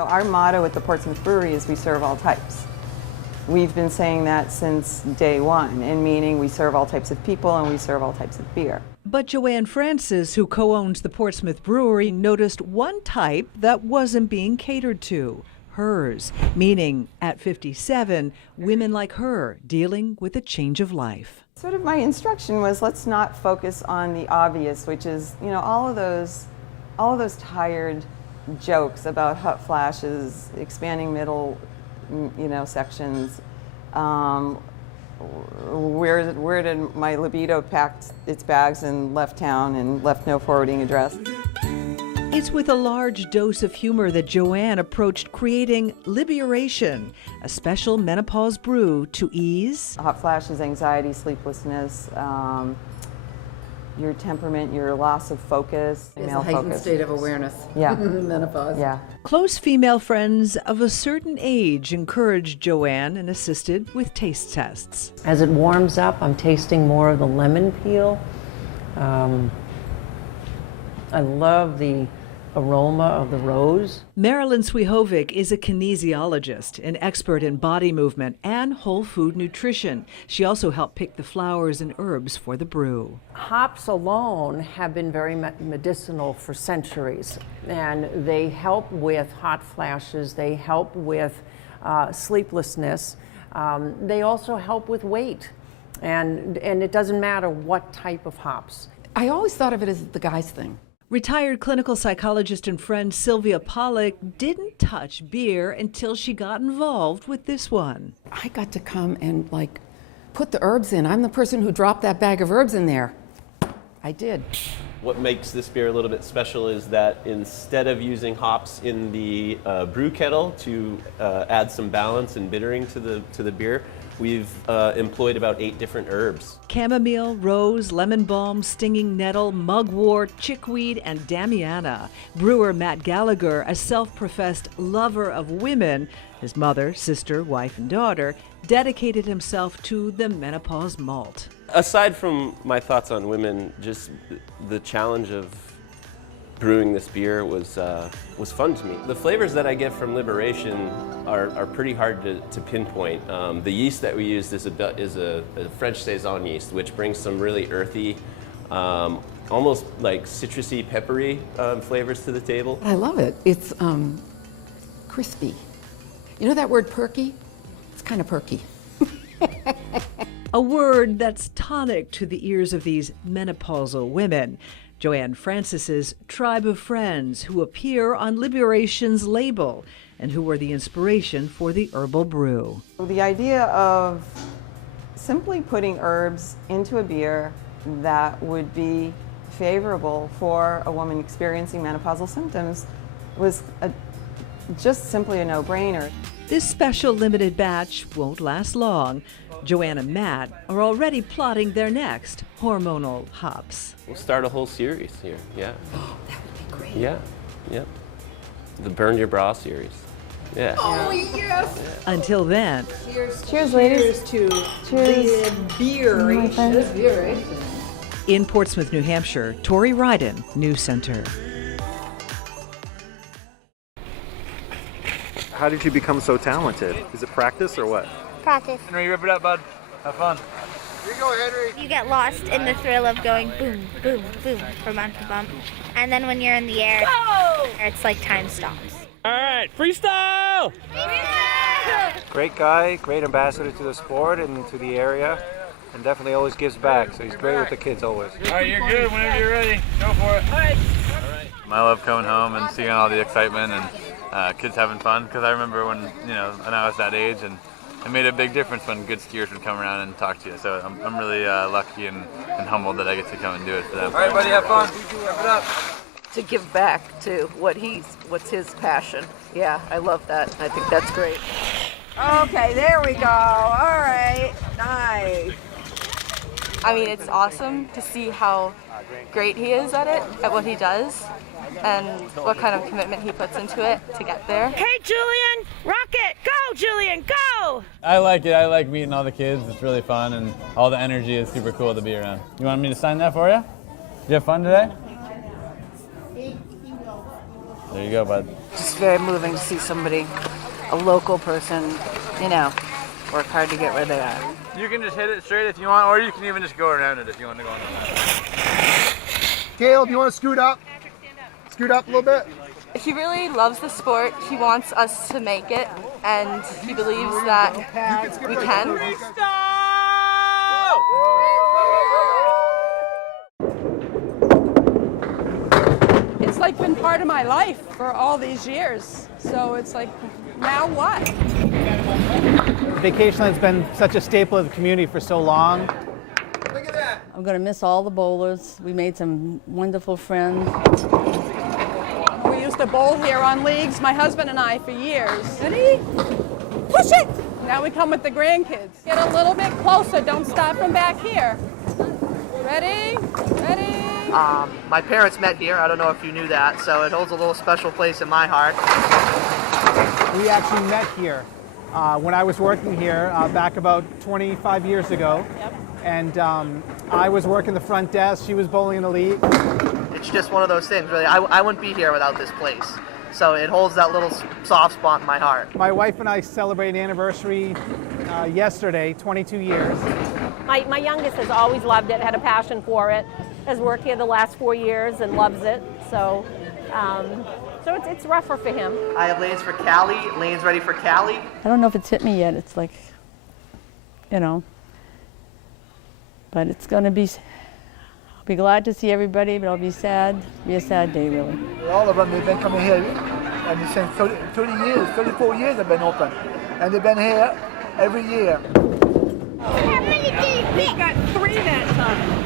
know, our motto at the Portsmouth Brewery is we serve all types. We've been saying that since day one, and meaning we serve all types of people and we serve all types of beer. But Joanne Francis, who co-owns the Portsmouth Brewery, noticed one type that wasn't being catered to. Hers, meaning at 57, women like her dealing with a change of life. Sort of my instruction was, let's not focus on the obvious, which is, you know, all of those tired jokes about hot flashes, expanding middle, you know, sections. Where did my libido pack its bags and left town and left no forwarding address? It's with a large dose of humor that Joanne approached creating Liberation, a special menopause brew to ease hot flashes, anxiety, sleeplessness, your temperament, your loss of focus. It's a heightened state of awareness. Yeah. Menopause. Yeah. Close female friends of a certain age encouraged Joanne and assisted with taste tests. As it warms up, I'm tasting more of the lemon peel. I love the aroma of the rose. Marilyn Swihovic is a kinesiologist, an expert in body movement and whole food nutrition. She also helped pick the flowers and herbs for the brew. Hops alone have been very medicinal for centuries, and they help with hot flashes, they help with sleeplessness, they also help with weight, and it doesn't matter what type of hops. I always thought of it as the guy's thing. Retired clinical psychologist and friend Sylvia Pollack didn't touch beer until she got involved with this one. I got to come and like put the herbs in. I'm the person who dropped that bag of herbs in there. I did. What makes this beer a little bit special is that instead of using hops in the brew kettle to add some balance and bittering to the beer, we've employed about 8 different herbs. Chamomile, rose, lemon balm, stinging nettle, mugwort, chickweed, and damiana. Brewer Matt Gallagher, a self-professed lover of women, his mother, sister, wife, and daughter, dedicated himself to the menopause malt. Aside from my thoughts on women, just the challenge of brewing this beer was fun to me. The flavors that I get from Liberation are pretty hard to pinpoint. The yeast that we used is a French Saison yeast, which brings some really earthy, almost like citrusy, peppery flavors to the table. I love it. It's crispy. You know that word perky? It's kind of perky. A word that's tonic to the ears of these menopausal women. Joanne Francis's tribe of friends who appear on Liberation's label and who were the inspiration for the herbal brew. The idea of simply putting herbs into a beer that would be favorable for a woman experiencing menopausal symptoms was just simply a no-brainer. This special limited batch won't last long. Joanne and Matt are already plotting their next hormonal hops. We'll start a whole series here, yeah. Oh, that would be great. Yeah, yeah. The Burn Your Bra series. Yeah. Oh, yes! Yeah. Until then, Cheers, ladies. to Cheers. Liberation. In Portsmouth, New Hampshire, Tori Ryden, News Center. How did you become so talented? Is it practice or what? Practice. Henry, rip it up, bud. Have fun. Here you go, Henry. You get lost in the thrill of going boom, boom, boom from bump to bump. And then when you're in the air, it's like time stops. All right, freestyle! Great guy, great ambassador to the sport and to the area, and definitely always gives back, so he's great with the kids always. All right, you're good. Whenever you're ready, go for it. All right. I love coming home and seeing all the excitement and kids having fun, because I remember when I was that age, and it made a big difference when good skiers would come around and talk to you. So I'm really lucky and humbled that I get to come and do it for them. All right, buddy, have fun. Wrap it up. To give back to what's his passion. Yeah, I love that. I think that's great. Okay, there we go. All right, nice. I mean, it's awesome to see how great he is at it, at what he does, and what kind of commitment he puts into it to get there. Hey, Julian, rock it. Go, Julian, go. I like it. I like meeting all the kids. It's really fun, and all the energy is super cool to be around. You want me to sign that for you? Did you have fun today? There you go, bud. Just very moving to see somebody, a local person, work hard to get where they are. You can just hit it straight if you want, or you can even just go around it if you want to go on it. Caleb, you want to scoot up? Scoot up a little bit? He really loves the sport. He wants us to make it, and he believes that we can. It's like been part of my life for all these years. So it's like, now what? Vacationland's been such a staple of the community for so long. Look at that. I'm going to miss all the bowlers. We made some wonderful friends. We used to bowl here on leagues, my husband and I, for years. Ready? Push it! Now we come with the grandkids. Get a little bit closer, don't start from back here. Ready? Ready? My parents met here, I don't know if you knew that, so it holds a little special place in my heart. We actually met here when I was working here back about 25 years ago. Yep. And I was working the front desk, she was bowling in the league. It's just one of those things, really. I wouldn't be here without this place. So it holds that little soft spot in my heart. My wife and I celebrated an anniversary yesterday, 22 years. My youngest has always loved it, had a passion for it, has worked here the last 4 years and loves it. So it's rougher for him. I have lanes for Callie. Lane's ready for Callie. I don't know if it's hit me yet. It's like, but it's going to be, I'll be glad to see everybody, but I'll be sad. It'll be a sad day, really. All of them, they've been coming here, and since 30 years, 34 years they've been open. And they've been here every year. We've got 3 that time.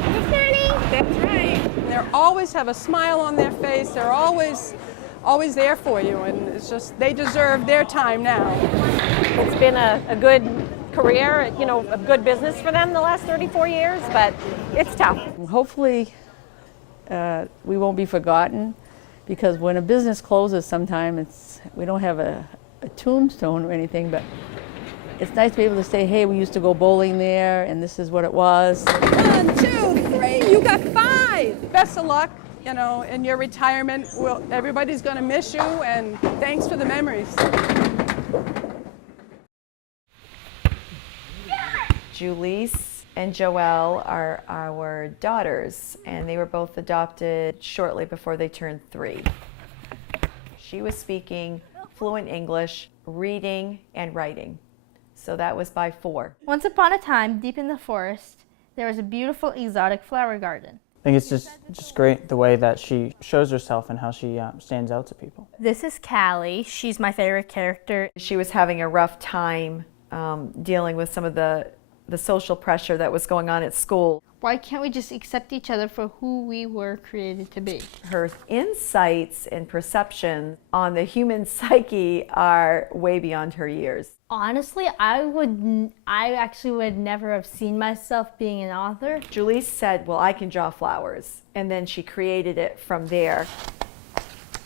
That's right. They always have a smile on their face. They're always there for you, and it's just, they deserve their time now. It's been a good career, a good business for them the last 34 years, but it's tough. Hopefully we won't be forgotten, because when a business closes sometime, we don't have a tombstone or anything, but it's nice to be able to say, hey, we used to go bowling there, and this is what it was. 1, 2, 3, you got 5. Best of luck, in your retirement. Everybody's going to miss you, and thanks for the memories. Julisse and Joelle are our daughters, and they were both adopted shortly before they turned 3. She was speaking fluent English, reading, and writing. So that was by 4. Once upon a time, deep in the forest, there was a beautiful exotic flower garden. I think it's just great the way that she shows herself and how she stands out to people. This is Callie. She's my favorite character. She was having a rough time dealing with some of the social pressure that was going on at school. Why can't we just accept each other for who we were created to be? Her insights and perceptions on the human psyche are way beyond her years. Honestly, I actually would never have seen myself being an author. Julisse said, well, I can draw flowers. And then she created it from there.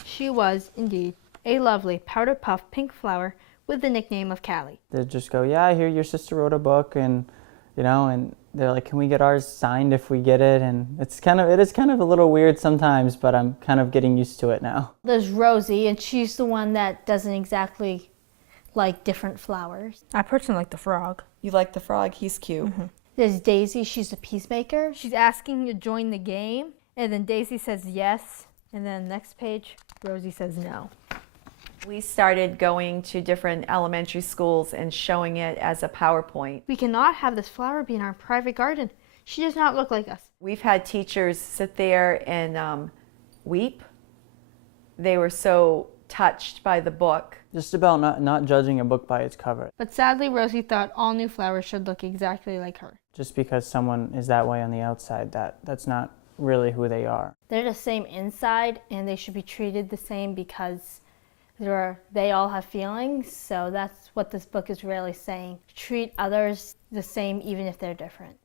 She was, indeed, a lovely powder puff pink flower with the nickname of Callie. They just go, yeah, I hear your sister wrote a book, and and they're like, can we get ours signed if we get it? And it is kind of a little weird sometimes, but I'm kind of getting used to it now. There's Rosie, and she's the one that doesn't exactly like different flowers. I personally like the frog. You like the frog? He's cute. Mm-hmm. There's Daisy. She's a peacemaker. She's asking to join the game, and then Daisy says yes, and then next page, Rosie says no. We started going to different elementary schools and showing it as a PowerPoint. We cannot have this flower be in our private garden. She does not look like us. We've had teachers sit there and weep. They were so touched by the book. Just about not judging a book by its cover. But sadly, Rosie thought all new flowers should look exactly like her. Just because someone is that way on the outside, that's not really who they are. They're the same inside, and they should be treated the same because they all have feelings. So that's what this book is really saying. Treat others the same even if they're different.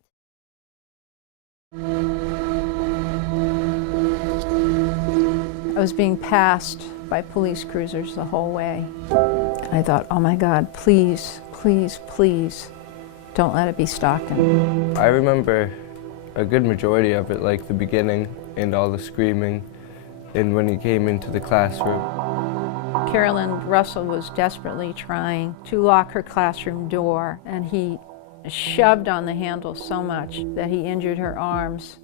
I was being passed by police cruisers the whole way. I thought, oh my God, please, please, please, don't let it be Stockton. I remember a good majority of it, like the beginning and all the screaming, and when he came into the classroom. Carolyn Russell was desperately trying to lock her classroom door, and he shoved on the handle so much that he injured her arms,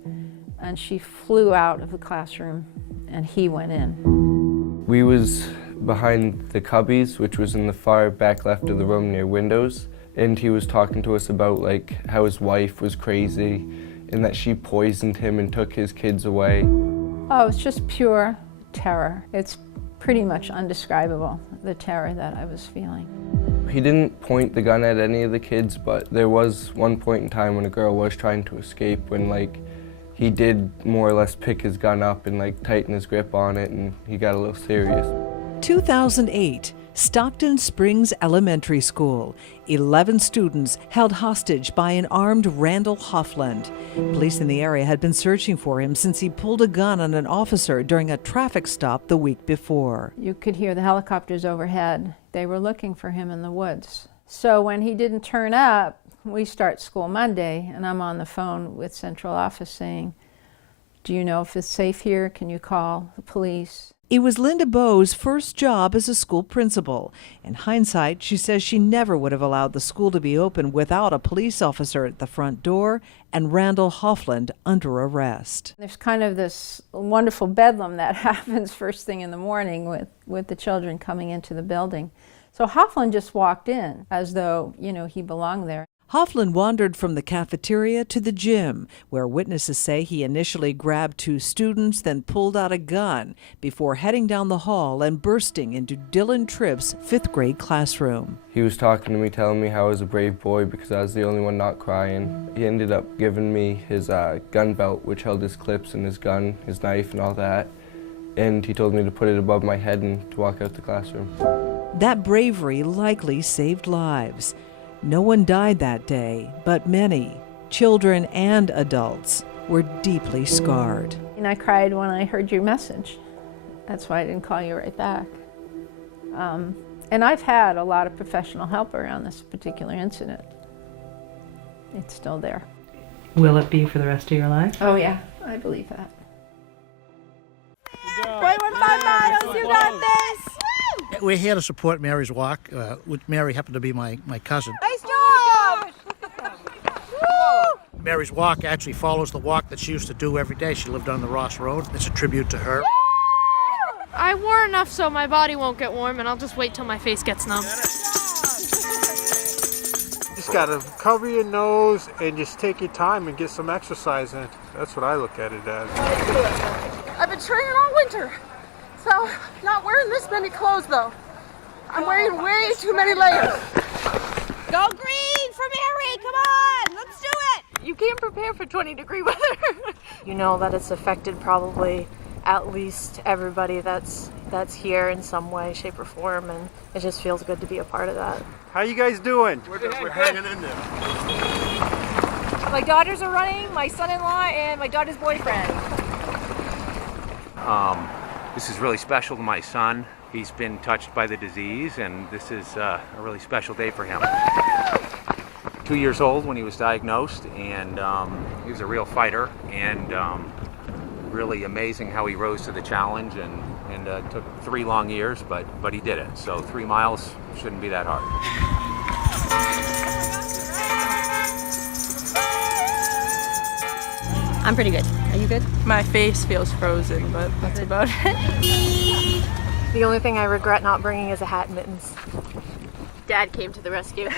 and she flew out of the classroom, and he went in. We was behind the cubbies, which was in the far back left of the room near windows, and he was talking to us about like how his wife was crazy and that she poisoned him and took his kids away. Oh, it's just pure terror. It's pretty much undescribable, the terror that I was feeling. He didn't point the gun at any of the kids, but there was one point in time when a girl was trying to escape when like he did more or less pick his gun up and like tighten his grip on it, and he got a little serious. 2008, Stockton Springs Elementary School. 11 students held hostage by an armed Randall Hoffland. Police in the area had been searching for him since he pulled a gun on an officer during a traffic stop the week before. You could hear the helicopters overhead. They were looking for him in the woods. So when he didn't turn up, we start school Monday, and I'm on the phone with central office saying, "Do you know if it's safe here? Can you call the police?" It was Linda Bowe's first job as a school principal. In hindsight, she says she never would have allowed the school to be open without a police officer at the front door and Randall Hoffland under arrest. There's kind of this wonderful bedlam that happens first thing in the morning with the children coming into the building. So Hoffland just walked in as though, you know, he belonged there. Hoffland wandered from the cafeteria to the gym, where witnesses say he initially grabbed 2 students, then pulled out a gun before heading down the hall and bursting into Dylan Tripp's 5th grade classroom. He was talking to me, telling me how I was a brave boy because I was the only one not crying. He ended up giving me his gun belt, which held his clips and his gun, his knife and all that. And he told me to put it above my head and to walk out the classroom. That bravery likely saved lives. No one died that day, but many, children and adults, were deeply scarred. And I cried when I heard your message. That's why I didn't call you right back. And I've had a lot of professional help around this particular incident. It's still there. Will it be for the rest of your life? Oh yeah, I believe that. 0.15 miles, you got this! We're here to support Mary's walk. Mary happened to be my cousin. Nice job! Mary's walk actually follows the walk that she used to do every day. She lived on the Ross Road. It's a tribute to her. I wore enough so my body won't get warm, and I'll just wait till my face gets numb. Just gotta cover your nose and just take your time and get some exercise in. That's what I look at it as. I've been training all winter, so not wearing this many clothes though. I'm wearing way too many layers. Go green for Mary, come on, let's do it. You can't prepare for 20-degree weather. You know that it's affected probably at least everybody that's here in some way, shape, or form, and it just feels good to be a part of that. How you guys doing? We're hanging in there. My daughters are running, my son-in-law, and my daughter's boyfriend. This is really special to my son. He's been touched by the disease, and this is a really special day for him. 2 years old when he was diagnosed, and he was a real fighter, and really amazing how he rose to the challenge, and it took 3 long years, but he did it. So 3 miles shouldn't be that hard. I'm pretty good. Are you good? My face feels frozen, but that's about it. The only thing I regret not bringing is a hat and mittens. Dad came to the rescue.